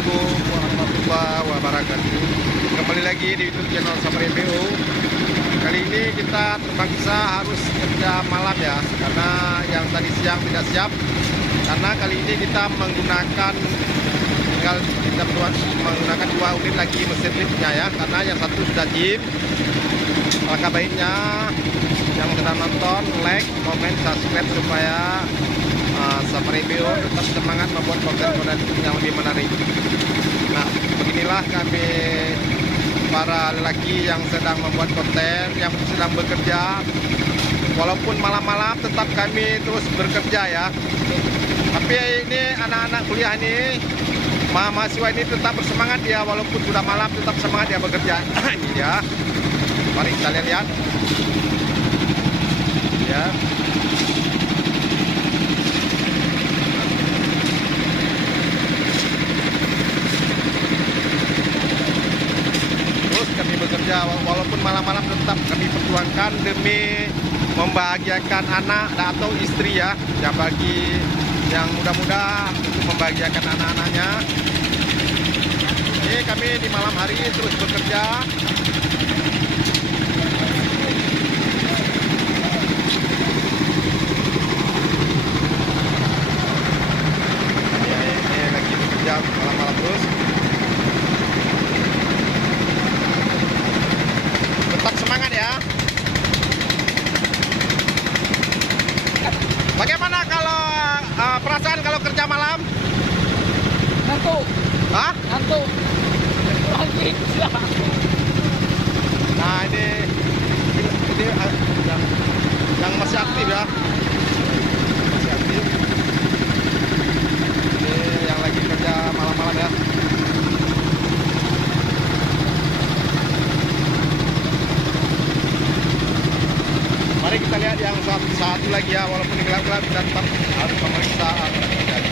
Assalamualaikum warahmatullahi wabarakatuh. Kembali lagi di YouTube channel Sabar MPO. Kali ini kita terpaksa harus kerja malam ya, karena yang tadi siang tidak siap. Karena kali ini kita menggunakan menggunakan 2 unit lagi mesin liftnya ya, karena yang satu sudah jim. Alangkah baiknya yang sedang nonton like, komen, subscribe supaya Sabar MPO tetap semangat membuat konten-konten yang lebih menarik. Nah, beginilah kami para lelaki yang sedang membuat konten, yang sedang bekerja. Walaupun malam-malam tetap kami terus bekerja ya. Tapi ini anak-anak kuliah ini, mahasiswa ini tetap bersemangat ya, walaupun sudah malam tetap semangat ya bekerja. Ini ya. Mari kita lihat. Ya. Kami bekerja walaupun malam-malam tetap kami perjuangkan demi membahagiakan anak atau istri ya, yang bagi yang muda-muda untuk membahagiakan anak-anaknya. Ini kami di malam hari terus bekerja. Ini lagi bekerja malam-malam terus. Tetap semangat ya. Bagaimana kalau perasaan kalau kerja malam? Ngantuk. Hah? Ngantuk. Nah ini yang masih aktif ya. Masih aktif. Ini yang lagi kerja malam-malam ya. Mari kita lihat yang satu lagi ya, walaupun di gelap-gelap kita tetap harus memeriksa apa yang terjadi.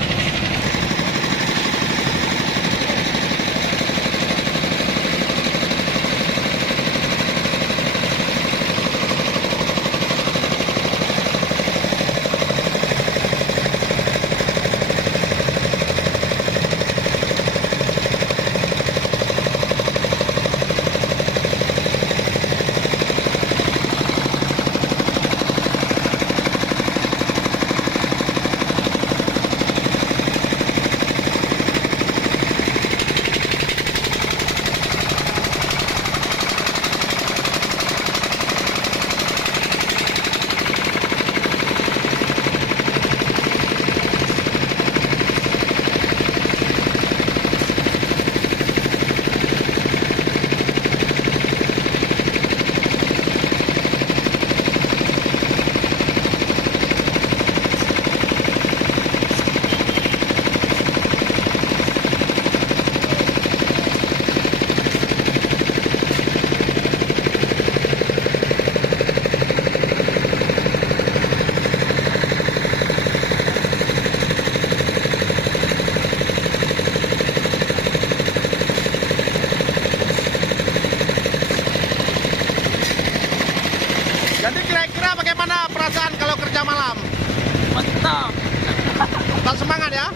Jadi kira-kira bagaimana perasaan kalau kerja malam? Mantap. Tetap semangat ya?